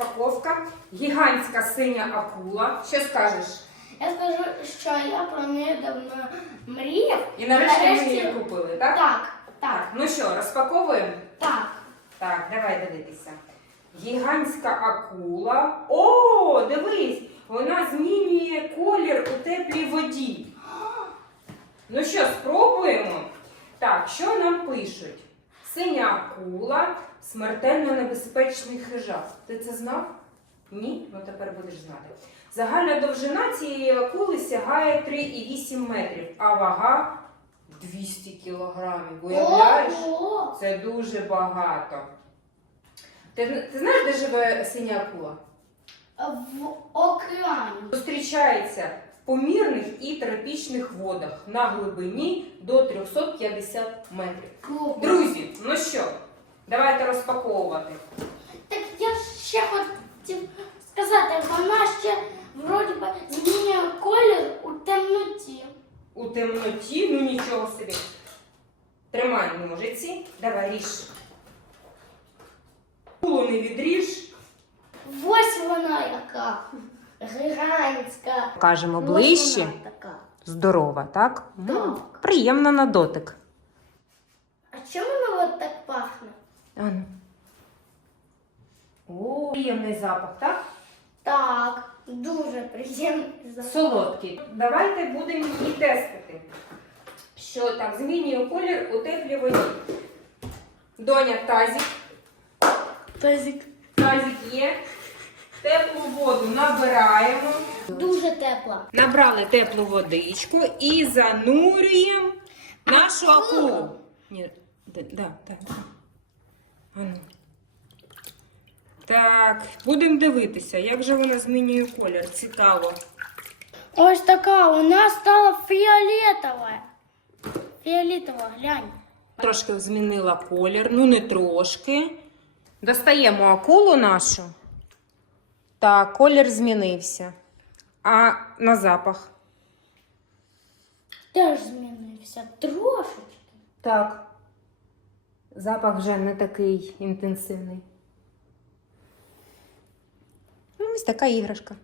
розпаковка. Гігантська синя акула. Що скажеш? Я скажу, що я про неї давно мріяв. І нарешті ми її купили, так? Так, так, Так, ну що, розпаковуємо? так. Так, давай дивитися. Гігантська акула. О, дивись! Вона змінює колір у теплій воді. Ну що, спробуємо? Так, що нам пишуть? Синя акула, смертельно небезпечний хижак. Ти це знав? Ні? Ну тепер будеш знати. Загальна довжина цієї акули сягає 3,8 метрів, а вага 200 кілограмів. Уявляєш? Це дуже багато. Ти, ти знаєш, де живе синя акула? В океані. Зустрічається в помірних і тропічних водах на глибині до 350 метрів. Друзі, ну що, давайте розпаковувати. Так я ще хотів сказати, вона ще вроді би змінює колір у темноті. У темноті, ну нічого собі. Тримай ножиці, давай ріж. Акулу не відріж. Ось вона яка. Гігантська. Покажемо Ось ближче. вона така. Здорова, так? Ну, Так. приємно на дотик. А чому вона от так пахне? Ану. О, приємний запах, так? Так, дуже приємний запах. Солодкий. Давайте будемо її тестити. Що так, змінює колір у теплій воді. Доня, тазик. Тазик. Тазик є. Теплу воду набираємо. Дуже тепла. Набрали теплу водичку і занурюємо нашу Акулу. акулу. Ні, да, да, Ану. Так, будемо дивитися, як же вона змінює колір. Цікаво. Ось така, нас стала фіолетова. Фіолетова, глянь. Трошки змінила колір, ну не трошки. Достаємо акулу нашу. Так, колір змінився. А на запах. Теж змінився трошечки. Так. Запах вже не такий інтенсивний. Ну, ось така іграшка.